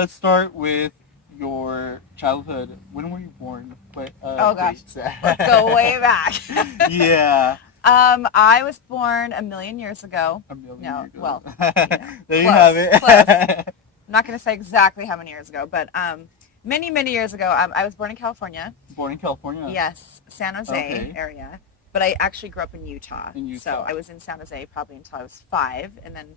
let's start with your childhood. When were you born? Oh gosh, Dates. let's go way back. Yeah. I was born a million years ago. A million No, years ago. well, There you have close, it. close. I'm not going to say exactly how many years ago, but many, many years ago. I was born in California. Born in California? Yes, San Jose Okay. area. But I actually grew up in Utah. In Utah. So I was in San Jose probably until I was 5, and then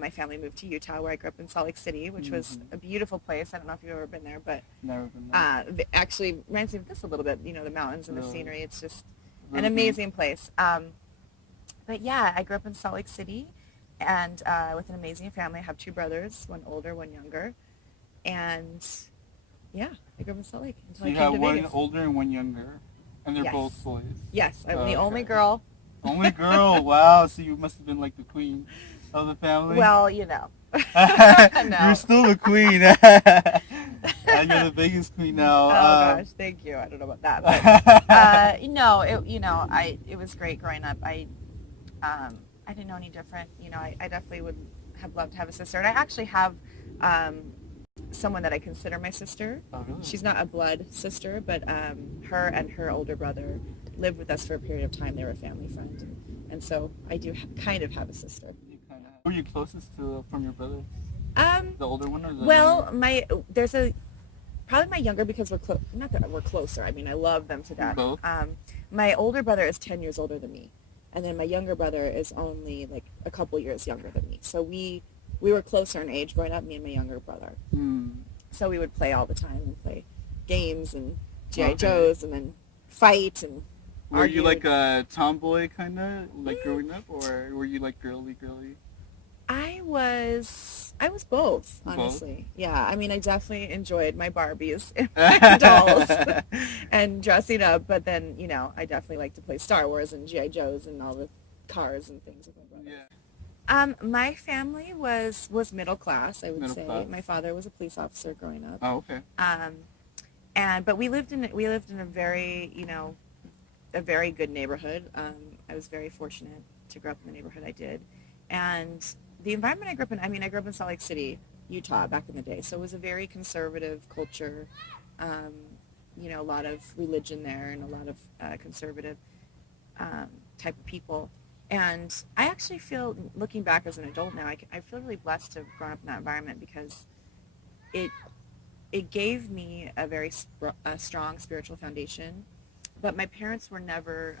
my family moved to Utah, where I grew up in Salt Lake City, which was a beautiful place. I don't know if you've ever been there, but Never been there. it actually reminds me of this a little bit. You know, the mountains and the scenery. It's just an Really amazing place. But yeah, I grew up in Salt Lake City, and with an amazing family. I have 2 brothers, one older, one younger, and yeah, I grew up in Salt Lake until So I you came have to one Vegas. older and one younger, and they're Yes. both boys. Yes, I'm the Okay. only girl. Only girl. Wow. So you must have been like the queen of the family. Well, you know. No. You're still the queen. And you're the biggest queen now. Oh gosh, thank you. I don't know about that, but no, it was great growing up. I didn't know any different. You know, I definitely would have loved to have a sister, and I actually have someone that I consider my sister. Oh, really? She's not a blood sister, but her and her older brother lived with us for a period of time. They were a family friend, and so I do kind of have a sister. You kind of. Who are you closest to from your brothers? The older one or the? Well, probably my younger, because we're not that we're closer. I mean, I love them to death. Both? My older brother is 10 years older than me, and then my younger brother is only like a couple years younger than me. So we were closer in age growing up, me and my younger brother. So we would play all the time and play games and G.I. Joes and then fight and Were argue. you like a tomboy kind of like growing up, or were you like girly? I was both, honestly. Yeah, I mean, I definitely enjoyed my Barbies and my dolls and dressing up, but then, I definitely like to play Star Wars and G.I. Joes and all the cars and things with my brothers. Yeah. My family was middle class, I would Middle say. class. My father was a police officer growing up. Oh, okay. But we lived in a very, a very good neighborhood. I was very fortunate to grow up in the neighborhood I did. And the environment I grew up in, I grew up in Salt Lake City, Utah back in the day. So it was a very conservative culture, a lot of religion there and a lot of conservative type of people. And I actually feel, looking back as an adult now, I feel really blessed to have grown up in that environment, because it gave me a very strong spiritual foundation. But my parents were never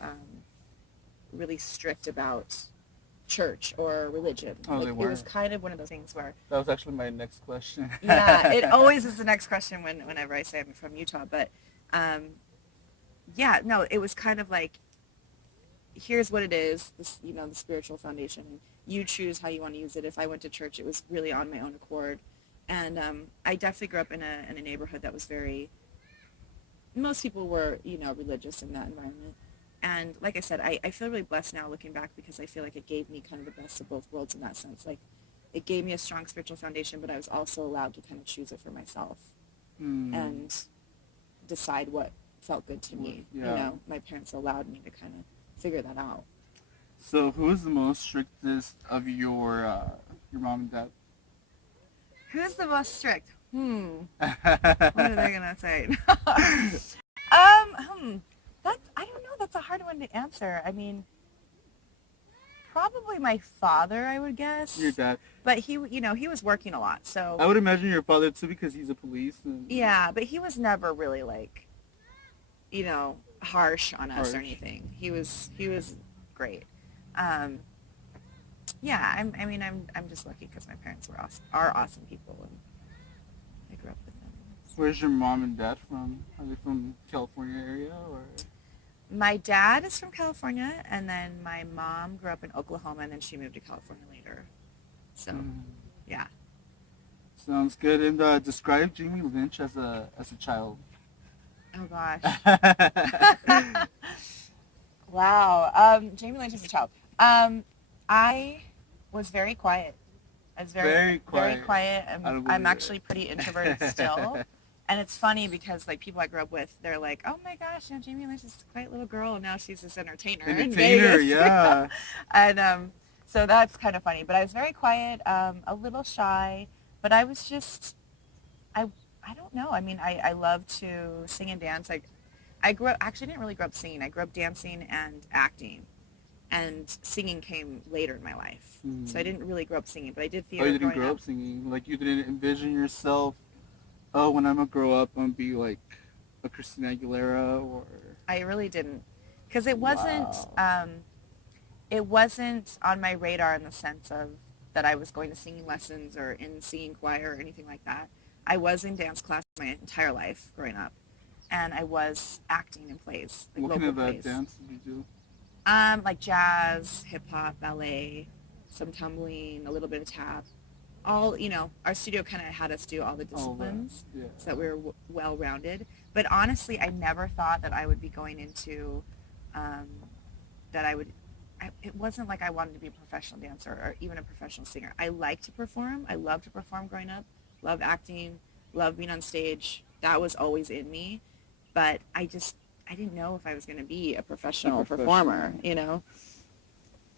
really strict about church or religion. Oh, they It weren't. was kind of one of those things where, That was actually my next question. yeah, it always is the next question whenever I say I'm from Utah. But yeah, no, it was kind of like, here's what it is, this, the spiritual foundation, and you choose how you want to use it. If I went to church, it was really on my own accord. And I definitely grew up in a neighborhood that was most people were, religious in that environment. And like I said, I feel really blessed now looking back, because I feel like it gave me kind of the best of both worlds in that sense. Like, it gave me a strong spiritual foundation, but I was also allowed to kind of choose it for myself and decide what felt good to me. Yeah. My parents allowed me to kind of figure that out. So, who is the most strictest of your mom and dad? Who's the most strict? What are they gonna say? I don't know. That's a hard one to answer. I mean, probably my father, I would guess. Your dad. But he was working a lot, so. I would imagine your father too, because he's a police. Yeah, but he was never really like, harsh on us or anything. He was great. Yeah, I'm just lucky, because my parents are awesome people, and I grew up with them. Where's your mom and dad from? Are they from California area, or? My dad is from California, and then my mom grew up in Oklahoma, and then she moved to California later. So, yeah. Sounds good. And describe Jaime Lynch as a child. Oh gosh. Wow. Jaime Lynch as a child. I was very quiet. I was very quiet. I'm actually pretty introverted still. And it's funny, because like people I grew up with, they're like, "Oh my gosh, Jaime Lynch is a quiet little girl, and now she's this entertainer in Vegas." Yeah. And so that's kind of funny. But I was very quiet, a little shy, but I was just I I don't know. I mean, I love to sing and dance. I grew up, actually didn't really grow up singing. I grew up dancing and acting. And singing came later in my life. So I Mm. didn't really grow up singing, but I did Oh, theater you didn't growing grow up. up singing. Like you didn't envision yourself. Oh, when I'm gonna grow up, I'm gonna be like a Christina Aguilera or. I really didn't. Because Wow. it wasn't on my radar in the sense of that I was going to singing lessons or in singing choir or anything like that. I was in dance class my entire life growing up, and I was acting in plays, like What kind local of plays. dance did you do? Like jazz, hip hop, ballet, some tumbling, a little bit of tap. All, our studio kind of had us do all the All that. disciplines Yeah. so that we were well rounded. But honestly, I never thought that I would be going into um, that I would. It wasn't like I wanted to be a professional dancer or even a professional singer. I like to perform. I love to perform growing up. Love acting. Love being on stage. That was always in me. But I didn't know if I was going to be a A professional performer. professional.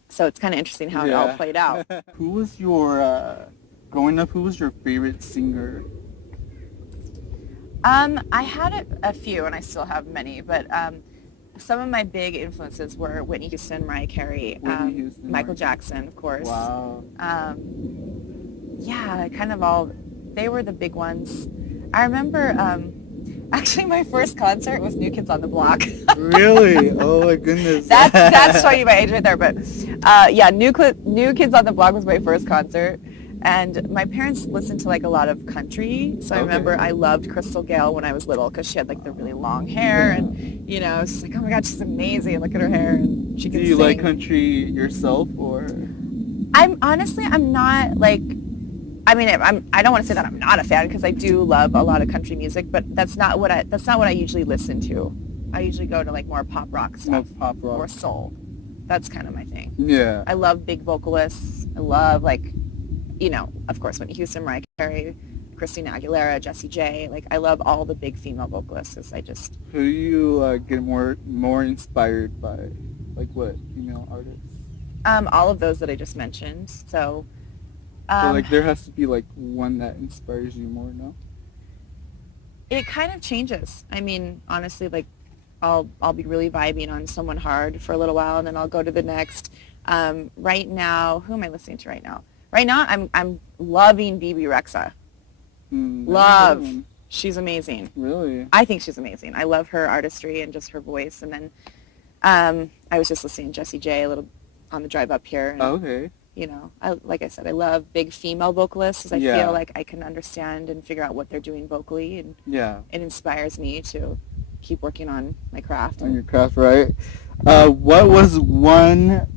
So it's kind of interesting how it all Yeah. played out. Who was your growing up? Who was your favorite singer? I had a few, and I still have many, but some of my big influences were Whitney Houston, Mariah Carey, Whitney Houston, Michael Mariah. Jackson, of course. Wow. Yeah, kind of all. They were the big ones. I remember actually my first concert was New Kids on the Block. Really? Oh my goodness. That's showing you my age right there. But yeah, New Kids on the Block was my first concert. And my parents listened to like a lot of country, so I remember Okay. I loved Crystal Gayle when I was little because she had like the really long hair, Yeah. and it's just like, oh my God, she's amazing. Look at her hair, and she Do can you like sing. country yourself, or? I'm not like, I mean, I don't want to say that I'm not a fan because I do love a lot of country music, but that's not what I usually listen to. I usually go to like more pop rock More stuff pop rock. or soul. That's kind of my thing. Yeah. I love big vocalists. I love like, of course, Whitney Houston, Mariah Carey, Christina Aguilera, Jessie J. Like, I love all the big female vocalists. 'Cause I just, Who do you get more inspired by? Like what female artists? all of those that I just mentioned. So, So um, like there has to be like one that inspires you more, no? it kind of changes. I mean, honestly, like, I'll be really vibing on someone hard for a little while, and then I'll go to the next. Right now, who am I listening to right now? Right now, I'm loving BB Rexa. Love. She's amazing. Really? I think she's amazing. I love her artistry and just her voice. And then I was just listening to Jessie J a little on the drive up here. And, Oh, okay. like I said, I love big female vocalists because I Yeah. feel like I can understand and figure out what they're doing vocally, and Yeah. it inspires me to keep working on my craft. On your craft, right? What was one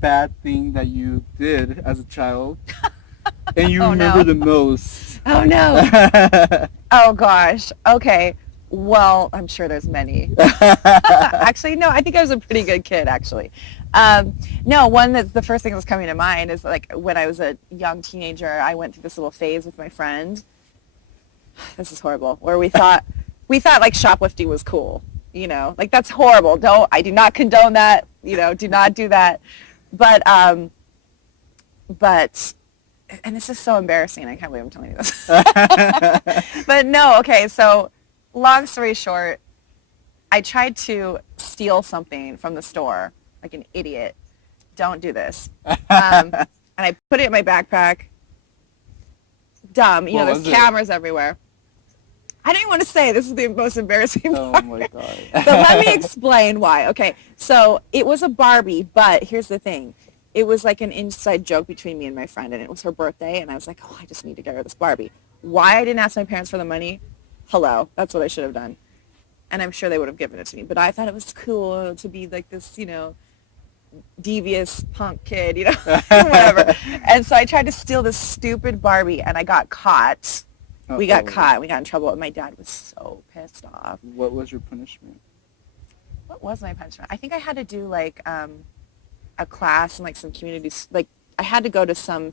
bad thing that you did as a child, and you Oh, remember no. the most? Oh, no. Oh, gosh. Okay. Well, I'm sure there's many. Actually, no, I think I was a pretty good kid, actually. No, one that's the first thing that's coming to mind is like when I was a young teenager, I went through this little phase with my friend. This is horrible, where we thought like shoplifting was cool. Like that's horrible. I do not condone that. Do not do that. But, and this is so embarrassing. I can't believe I'm telling you this. But no, okay, so long story short, I tried to steal something from the store, like an idiot. Don't do this. And I put it in my backpack. Dumb. What There's was it? cameras everywhere. I don't even want to say this is the most embarrassing Oh part. my god. But let me explain why. Okay, so it was a Barbie, but here's the thing. It was like an inside joke between me and my friend, and it was her birthday, and I was like, oh, I just need to get her this Barbie. Why I didn't ask my parents for the money? Hello, that's what I should have done. And I'm sure they would have given it to me. But I thought it was cool to be like this, devious punk kid, whatever. And so I tried to steal this stupid Barbie, and I got caught. We got Uh-oh. caught. We got in trouble. And my dad was so pissed off. What was your punishment? What was my punishment? I think I had to do like a class in like some communities. Like I had to go to some,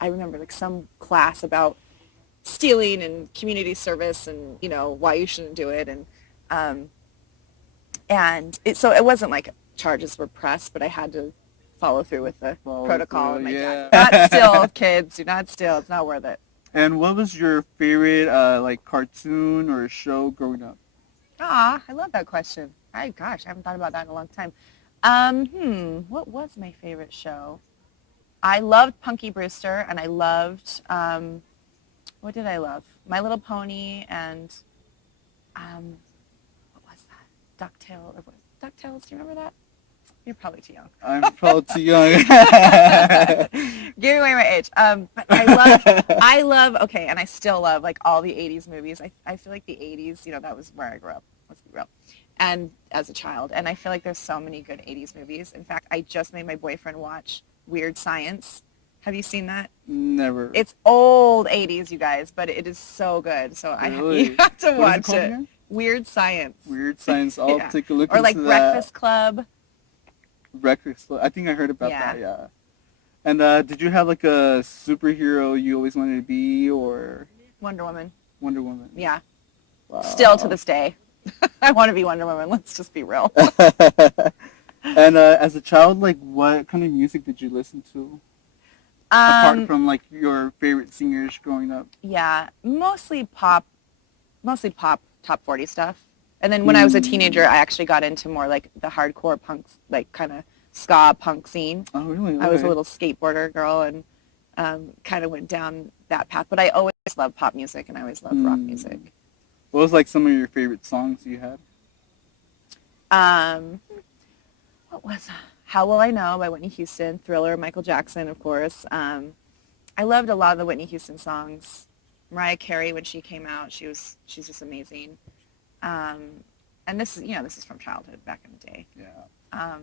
I remember like some class about stealing and community service and why you shouldn't do it, so it wasn't like charges were pressed, but I had to follow through with the protocol. And my dad, not steal, kids, do not steal. It's not worth it. And what was your favorite like cartoon or show growing up? Aw, I love that question. Gosh, I haven't thought about that in a long time. What was my favorite show? I loved Punky Brewster, and I loved, what did I love? My Little Pony, and, what was that? DuckTales, do you remember that? You're probably too young. I'm probably too young. Giving away my age. But I love, okay, and I still love like all the 80s movies. I feel like the 80s, that was where I grew up. Let's be real. And as a child. And I feel like there's so many good 80s movies. In fact, I just made my boyfriend watch Weird Science. Have you seen that? Never. It's old 80s, you guys, but it is so good. So Really? you have to What is it watch called it. again? Weird Science. Weird Science. I'll Yeah. take a look Or like into Breakfast Club. Breakfast Club. I think I heard about Yeah. that. Yeah. And did you have like a superhero you always wanted to be, or Wonder Woman. Wonder Woman? Yeah. Wow. Still to this day. I want to be Wonder Woman. Let's just be real. And as a child, like, what kind of music did you listen to? Apart from like your favorite singers growing up. Yeah, mostly pop, top 40 stuff. And then when I was a teenager, I actually got into more like the hardcore punks, like kind of ska punk scene. Oh, really? I was a Okay. little skateboarder girl and kind of went down that path. But I always loved pop music and I always loved rock music. What was like some of your favorite songs you had? What was How Will I Know by Whitney Houston, Thriller, Michael Jackson, of course. I loved a lot of the Whitney Houston songs. Mariah Carey, when she came out, she's just amazing. And this is from childhood back in the day. Yeah.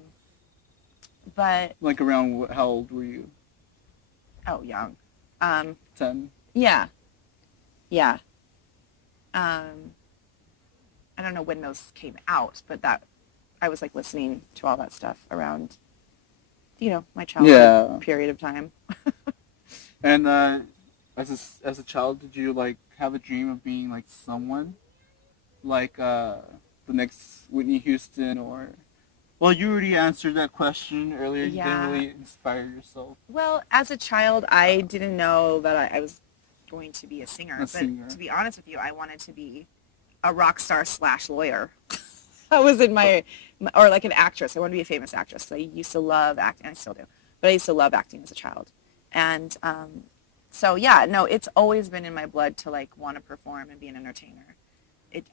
But Like around how old were you? young. 10? Yeah. I don't know when those came out, but that I was like listening to all that stuff around, my childhood period of time. And as a child, did you like have a dream of being like someone, like the next Whitney Houston, or? Well, you already answered that question earlier. You Yeah. didn't really inspire yourself. Well, as a child, I didn't know that I was going to be a singer. A singer. To be honest with you, I wanted to be a rock star / lawyer. I was in or like an actress. I wanted to be a famous actress. So I used to love acting. I still do. But I used to love acting as a child. And so, yeah, no, it's always been in my blood to like want to perform and be an entertainer.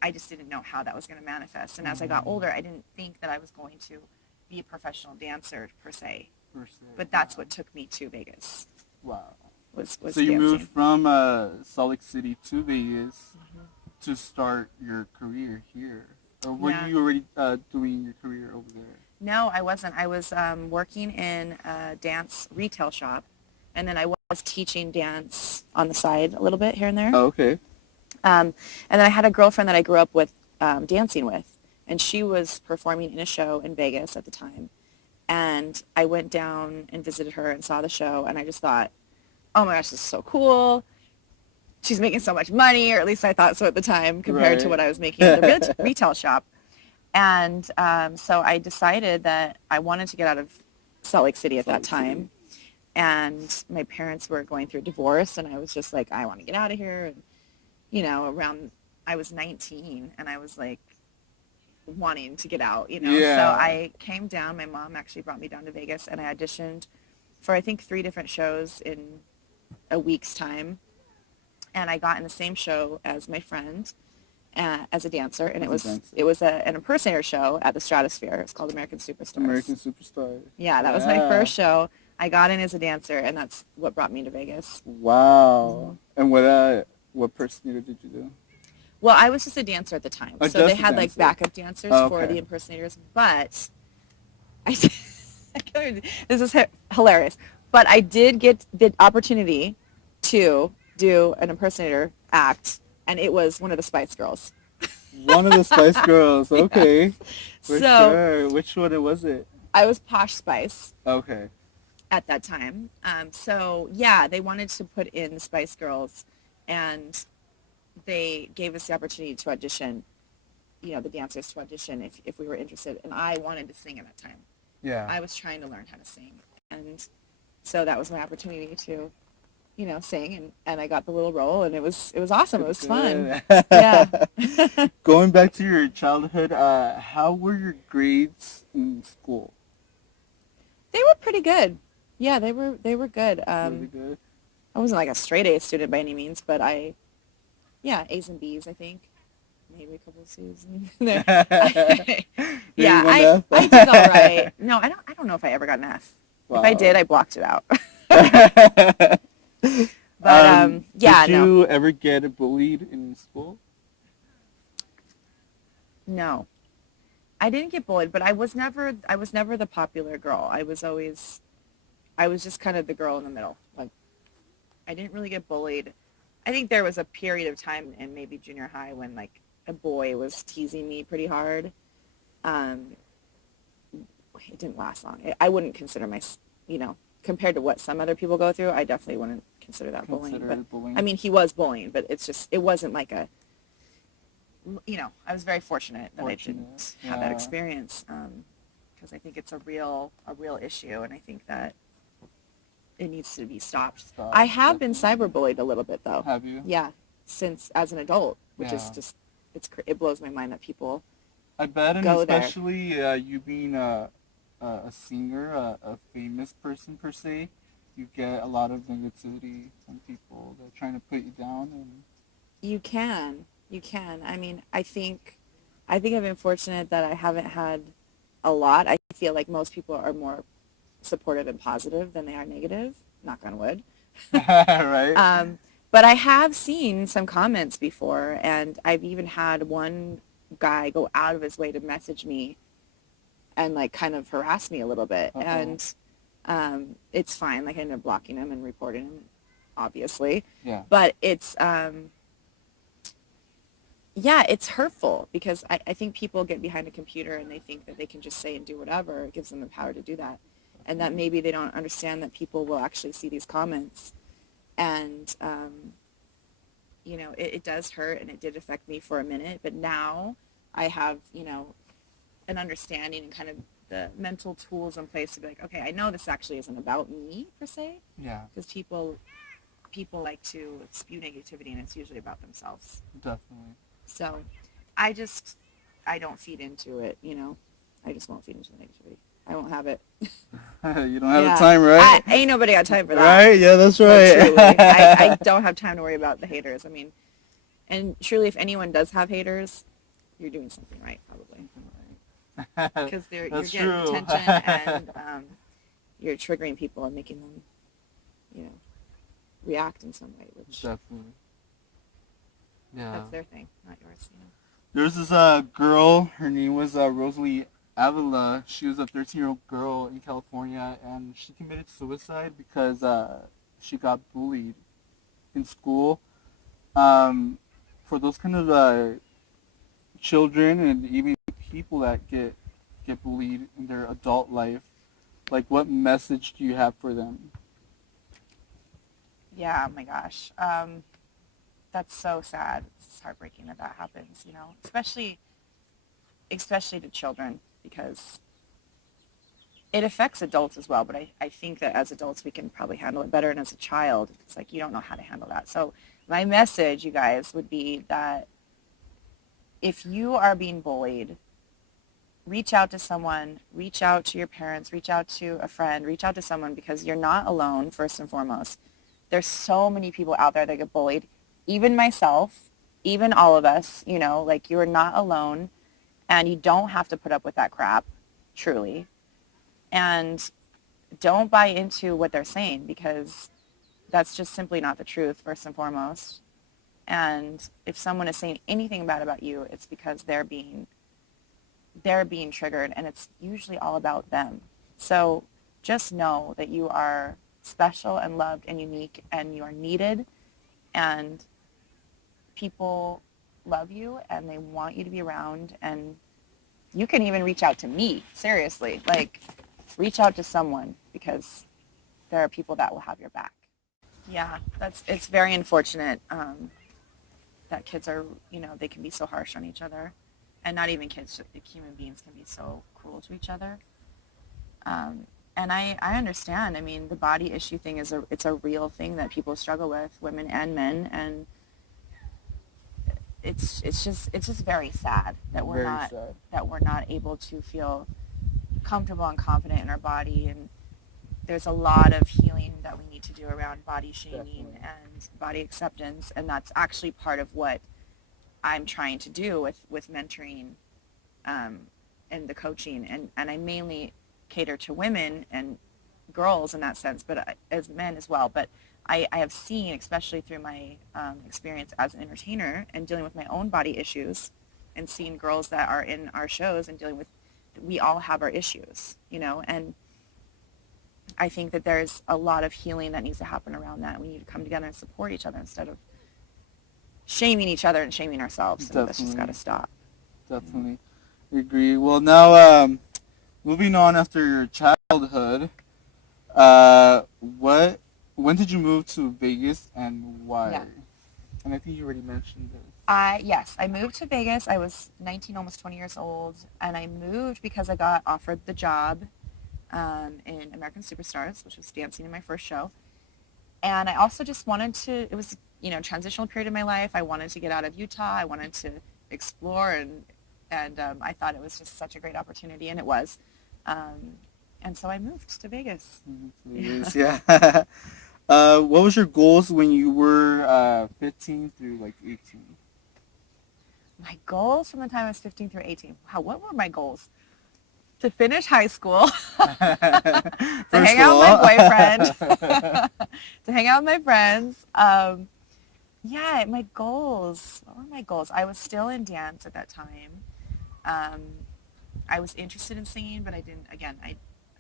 I just didn't know how that was going to manifest. And as I got older, I didn't think that I was going to be a professional dancer per se. But that's what took me to Vegas. Wow. Was So you dancing. moved from Salt Lake City to Vegas to start your career here, or were Yeah. you already doing your career over there? No, I wasn't. I was working in a dance retail shop, and then I was teaching dance on the side a little bit here and there. Oh, okay. And then I had a girlfriend that I grew up with, dancing with, and she was performing in a show in Vegas at the time. And I went down and visited her and saw the show, and I just thought, oh my gosh, this is so cool. She's making so much money, or at least I thought so at the time, compared to Right. what I was making at the retail shop. And so I decided that I wanted to get out of Salt Lake City at that time. And my parents were going through a divorce, and I was just like, I want to get out of here. And, I was 19, and I was like wanting to get out, Yeah. So I came down. My mom actually brought me down to Vegas, and I auditioned for, I think, 3 different shows in a week's time. And I got in the same show as my friend as a dancer, and it was an impersonator show at the Stratosphere. It's called American Superstars. American Superstar. Yeah, that was my first show. I got in as a dancer, and that's what brought me to Vegas. Wow. And what impersonator did you do? Well, I was just a dancer at the time, Oh, so they just a had like dancer. backup dancers Oh, for okay. the impersonators. But this is hilarious. But I did get the opportunity to do an impersonator act, and it was one of the Spice Girls. One of the Spice Girls. Okay. For So- sure. Which one was it? I was Posh Spice Okay. at that time. So yeah, they wanted to put in the Spice Girls, and they gave us the opportunity to audition, the dancers to audition if we were interested. And I wanted to sing at that time. Yeah. I was trying to learn how to sing. And so that was my opportunity to sing, and I got the little role, and it was awesome. It was fun. Good. Yeah. Going back to your childhood, how were your grades in school? They were pretty good. Yeah, they were good. Really good. I wasn't like a straight A student by any means, but yeah, A's and B's, I think. Maybe a couple of C's in there. Maybe Yeah, one I F. did all right. No, I don't know if I ever got an F. If I did, Wow. I blocked it out. But yeah, Did no. you ever get bullied in school? No. I didn't get bullied, but I was never the popular girl. I was just kind of the girl in the middle. Like, I didn't really get bullied. I think there was a period of time in maybe junior high when like a boy was teasing me pretty hard. Um, it didn't last long. I wouldn't consider compared to what some other people go through, I definitely wouldn't consider that bullying. Consider But it bullying? I mean, he was bullying, but it wasn't like I was very fortunate that I didn't have that Yeah. experience, because I think it's a real issue, and I think that it needs to be stopped. Stop, I have been definitely. cyberbullied a little bit though. Have you? Yeah, since as an adult, which is Yeah. just it blows my mind that people I bet, and go there. especially you being a singer, a famous person per se, you get a lot of negativity from people that are trying to put you down. And You can. I mean, I think I've been fortunate that I haven't had a lot. I feel like most people are more supportive and positive than they are negative. Knock on wood. right? Um, but I have seen some comments before, and I've even had one guy go out of his way to message me and like kind of harass me a little bit. Uh-oh. And it's fine. Like I ended up blocking him and reporting him, obviously. Yeah. But yeah, it's hurtful because I think people get behind a computer and they think that they can just say and do whatever. It gives them the power to do that. And that maybe they don't understand that people will actually see these comments. And, it does hurt and it did affect me for a minute. But now I have, an understanding and kind of the mental tools in place to be like, okay, I know this actually isn't about me per se. Yeah. Because people like to spew negativity and it's usually about themselves. Definitely. So I don't feed into it, I just won't feed into the negativity. I won't have it. You don't have Yeah. the time, right? Ain't nobody got time for that. Right? Yeah, that's Like, right. truly, I don't have time to worry about the haters. I mean, and truly, if anyone does have haters, you're doing something right, probably. Because you're That's getting true. attention and you're triggering people and making them, react in some way, which Definitely. Yeah. that's their thing, not yours. There's this girl. Her name was Rosalie Avila. She was a 13-year-old girl in California, and she committed suicide because she got bullied in school. For those kind of children and even people that get bullied in their adult life, like what message do you have for them? Yeah, oh my gosh. That's so sad. It's heartbreaking that happens, especially to children, because it affects adults as well. But I think that as adults, we can probably handle it better. And as a child, it's like you don't know how to handle that. So my message, you guys, would be that if you are being bullied, reach out to someone, reach out to your parents, reach out to a friend, reach out to someone, because you're not alone, first and foremost. There's so many people out there that get bullied, even myself, even all of us, like you are not alone, and you don't have to put up with that crap, truly. And don't buy into what they're saying, because that's just simply not the truth, first and foremost. And if someone is saying anything bad about you, it's because they're being triggered, and it's usually all about them. So just know that you are special and loved and unique, and you are needed, and people love you and they want you to be around. And you can even reach out to me, seriously, like reach out to someone, because there are people that will have your back. Yeah, it's very unfortunate that kids are, they can be so harsh on each other. And not even kids, human beings can be so cruel to each other. And I understand. I mean, the body issue thing it's a real thing that people struggle with, women and men, and it's just very sad that Very sad. we're not able to feel comfortable and confident in our body. And there's a lot of healing that we need to do around body shaming Definitely. and body acceptance, and that's actually part of what I'm trying to do with mentoring um, and the coaching, and I mainly cater to women and girls in that sense, but as men as well. But I have seen, especially through my experience as an entertainer and dealing with my own body issues, and seeing girls that are in our shows and dealing with, we all have our issues, and I think that there's a lot of healing that needs to happen around that. We need to come together and support each other instead of shaming each other and shaming ourselves. And that's just got to stop. Definitely. Agree. Well, now, moving on after your childhood, when did you move to Vegas and why? Yeah. And I think you already mentioned this. Yes, I moved to Vegas. I was 19, almost 20 years old, and I moved because I got offered the job in American Superstars, which was dancing in my first show. And I also just wanted to, it was, transitional period in my life. I wanted to get out of Utah. I wanted to explore, and I thought it was just such a great opportunity, and it was. And so I moved to Vegas. Vegas, yeah. What was your goals when you were 15 through like 18? My goals from the time I was 15 through 18. Wow, what were my goals? To finish high school, to hang out with my boyfriend, to hang out with my friends. Yeah, my goals. What were my goals? I was still in dance at that time. I was interested in singing, but I didn't. Again,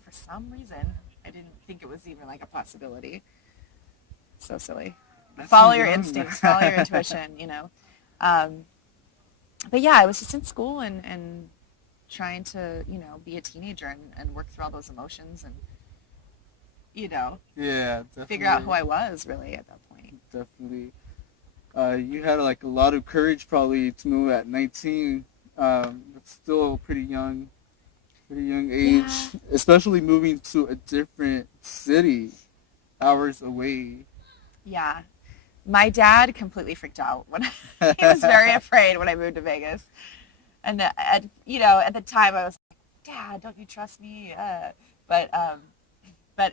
for some reason, I didn't think it was even like a possibility. So silly. Follow your instincts, follow your intuition. But yeah, I was just in school and trying to, be a teenager and work through all those emotions and, Yeah, definitely. figure out who I was really at that point. Definitely. You had like a lot of courage probably to move at 19. That's still a pretty young age, Yeah. especially moving to a different city, hours away. Yeah. My dad completely freaked out when he was very afraid when I moved to Vegas. And at the time I was like, Dad, don't you trust me? But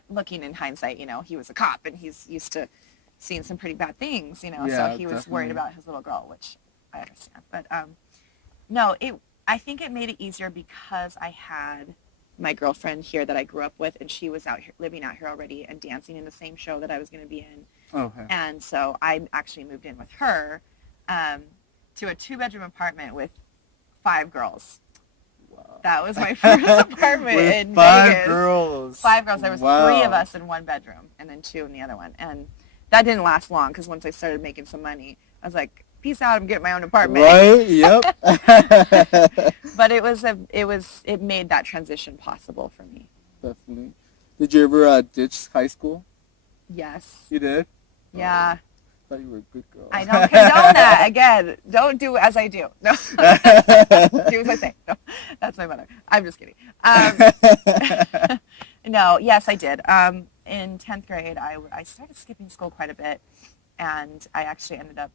looking in hindsight, he was a cop and he's used to seeing some pretty bad things, so he was worried about his little girl, which I understand. But no, I think it made it easier because I had my girlfriend here that I grew up with, and she was living out here already and dancing in the same show that I was going to be in. Okay. And so I actually moved in with her to a 2-bedroom apartment with 5 girls. Wow. That was my first apartment in five Vegas. Girls. 5 girls. There was Wow. 3 of us in one bedroom, and then 2 in the other one. And that didn't last long because once I started making some money, I was like, peace out, I'm getting my own apartment. Right? Yep. But it made that transition possible for me. Definitely. Did you ever ditch high school? Yes. You did? Yeah. I thought you were a good girl. I don't condone that. Again, don't do as I do. No. Do as I say. No, that's my mother. I'm just kidding. No, yes, I did. In 10th grade, I started skipping school quite a bit, and I actually ended up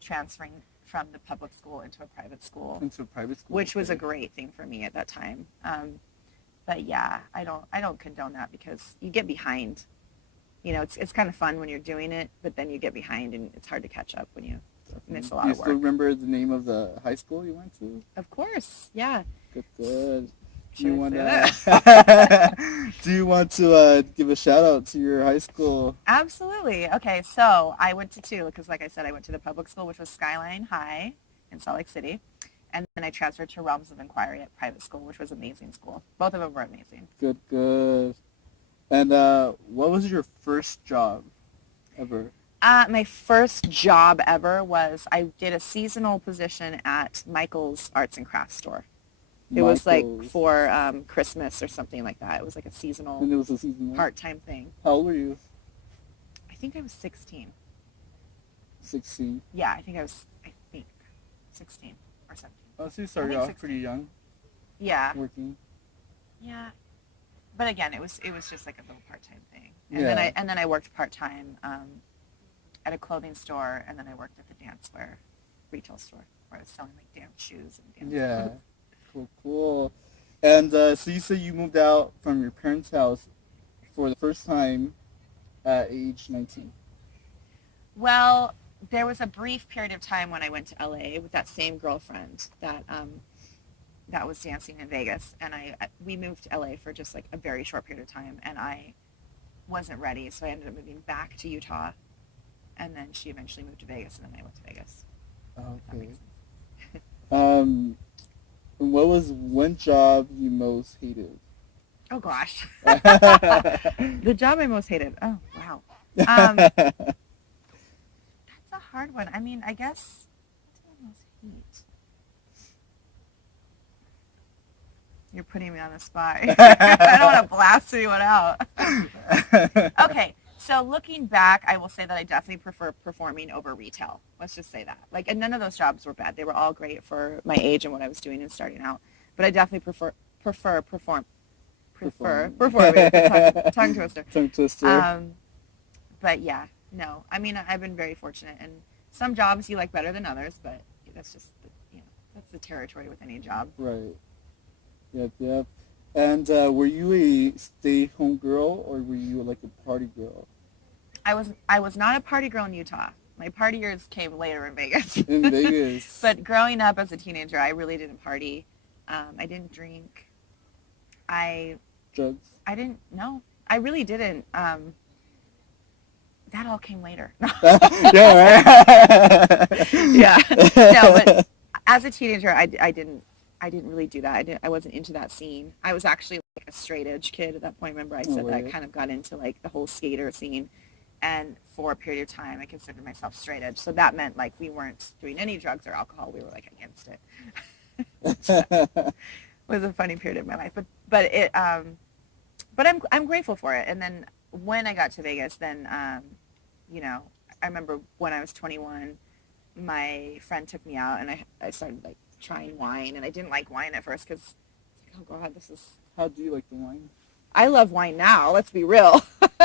transferring from the public school into a private school. Into a private school? Which was a great thing for me at that time. But yeah, I don't condone that because you get behind. It's kind of fun when you're doing it, but then you get behind and it's hard to catch up when you miss a lot of work. Do you still remember the name of the high school you went to? Of course, yeah. Good. Do you want to give a shout out to your high school? Absolutely. Okay, so I went to 2 because, like I said, I went to the public school, which was Skyline High in Salt Lake City, and then I transferred to Realms of Inquiry at private school, which was an amazing school. Both of them were amazing. Good. And what was your first job ever? My first job ever was I did a seasonal position at Michael's Arts and Crafts store. It was like for Christmas or something like that. It was like a seasonal, and it was a seasonal part-time thing. How old were you? I think I was 16. 16? Yeah, I think 16 or 17. Oh, so you started off 16. pretty young. Yeah. Working. Yeah. but again, it was just like a little part-time thing. And Yeah. then I worked part-time at a clothing store, and then I worked at the dancewear retail store where I was selling like dance shoes and dance Yeah. clothes. Cool, cool. And so you said you moved out from your parents' house for the first time at age 19. Well, there was a brief period of time when I went to LA with that same girlfriend that was dancing in Vegas, and we moved to LA for just like a very short period of time, and I wasn't ready, so I ended up moving back to Utah, and then she eventually moved to Vegas, and then I went to Vegas. If that Okay. makes sense. What was one job you most hated? Oh gosh, the job I most hated. Oh wow, that's a hard one. I mean, I guess what did I most hate? You're putting me on the spot. I don't want to blast anyone out. Okay, so looking back, I will say that I definitely prefer performing over retail. Let's just say that. Like, and none of those jobs were bad. They were all great for my age and what I was doing and starting out. But I definitely prefer performing. Tongue twister. Tongue twister. But yeah, no. I mean, I've been very fortunate, and some jobs you like better than others, but that's just that's the territory with any job. Right. Yep, yep. And were you a stay-home girl or were you like a party girl? I was not a party girl in Utah. My party years came later in Vegas. In Vegas. But growing up as a teenager, I really didn't party. I didn't drink. Drugs. I didn't. No, I really didn't. That all came later. Yeah, right? Yeah. No, but as a teenager, I didn't really do that. I wasn't into that scene. I was actually like a straight edge kid at that point. Remember I said that I kind of got into like the whole skater scene, and for a period of time I considered myself straight edge. So that meant like we weren't doing any drugs or alcohol. We were like against it. Which was a funny period of my life. But it but I'm grateful for it. And then when I got to Vegas, then I remember when I was 21, my friend took me out, and I started like trying wine, and I didn't like wine at first because oh god, this is. How do you like the wine? I love wine now. Let's be real.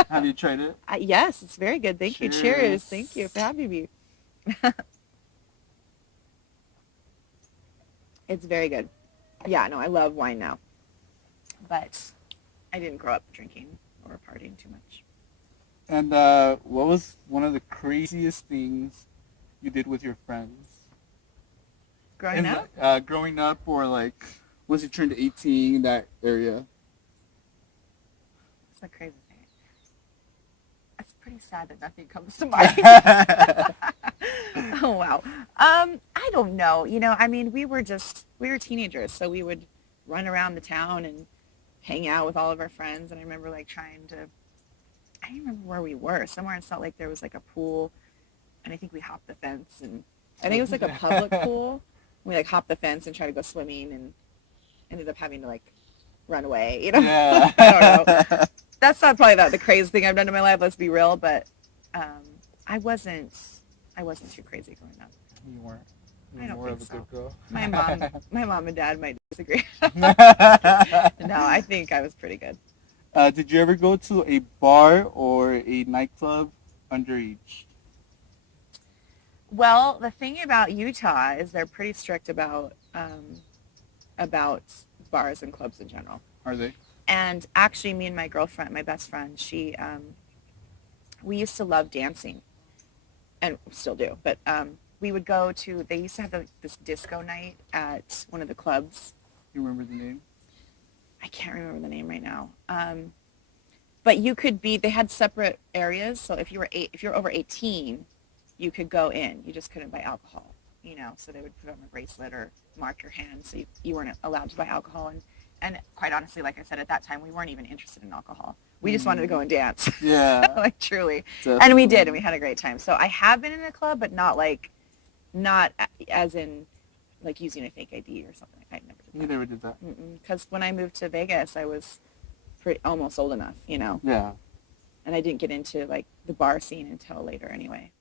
Have you tried it? Yes, it's very good. Thank you. Cheers. Thank you for having me. It's very good. Yeah, no, I love wine now, but I didn't grow up drinking or partying too much. And what was one of the craziest things you did with your friends? Growing up, or like once you turned 18, that area. It's a crazy thing. It's pretty sad that nothing comes to mind. Oh wow. I don't know. I mean, we were teenagers, so we would run around the town and hang out with all of our friends. And I remember like I don't remember where we were. Somewhere in Salt Lake there was like a pool, and I think we hopped the fence, and I think it was like a public pool. We like hopped the fence and tried to go swimming, and ended up having to like run away. Yeah. I don't know. That's not probably the craziest thing I've done in my life. Let's be real, but I wasn't too crazy growing up. You weren't. I don't more think of a so. good girl. My mom and dad might disagree. No, I think I was pretty good. Did you ever go to a bar or a nightclub underage? Well, the thing about Utah is they're pretty strict about bars and clubs in general. Are they? And actually, me and my girlfriend, my best friend, we used to love dancing, and still do. But we would go to. They used to have this disco night at one of the clubs. You remember the name? I can't remember the name right now. But you could be. They had separate areas. So if you were over 18, you could go in. You just couldn't buy alcohol. So they would put on a bracelet or mark your hand, so you weren't allowed to buy alcohol. And quite honestly, like I said, at that time, we weren't even interested in alcohol. We just wanted to go and dance. Yeah. Like, truly. Definitely. And we did, and we had a great time. So I have been in a club, but not as in, like, using a fake ID or something. I never did that. You never did that. Because when I moved to Vegas, I was almost old enough, Yeah. And I didn't get into, like, the bar scene until later anyway.